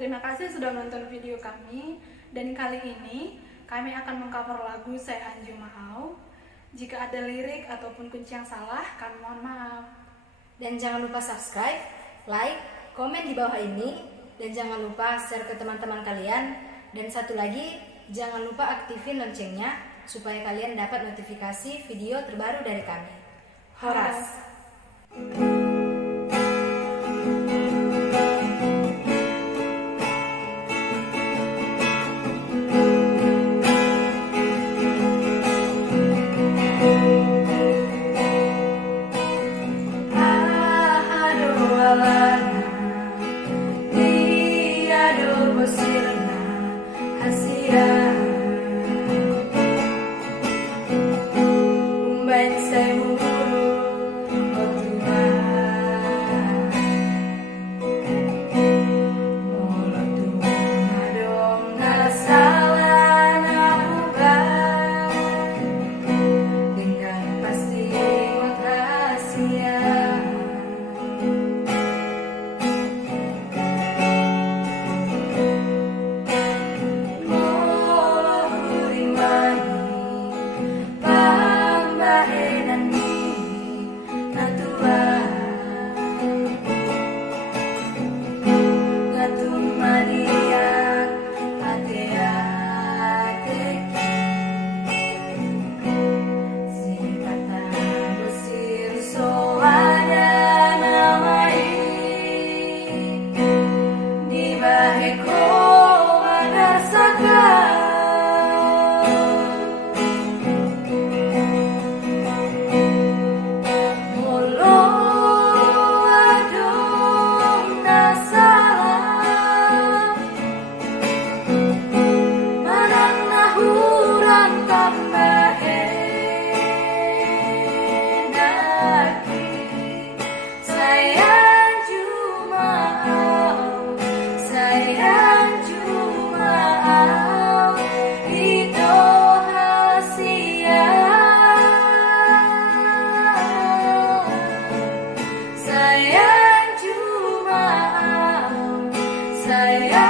Terima kasih sudah menonton video kami. Dan kali ini kami akan mengcover lagu Saya Anju Mahau. Jika ada lirik ataupun kunci yang salah, kami mohon maaf. Dan jangan lupa subscribe, like, komen di bawah ini. Dan jangan lupa share ke teman-teman kalian. Dan satu lagi, jangan lupa aktifin loncengnya supaya kalian dapat notifikasi video terbaru dari kami. Horas. Saya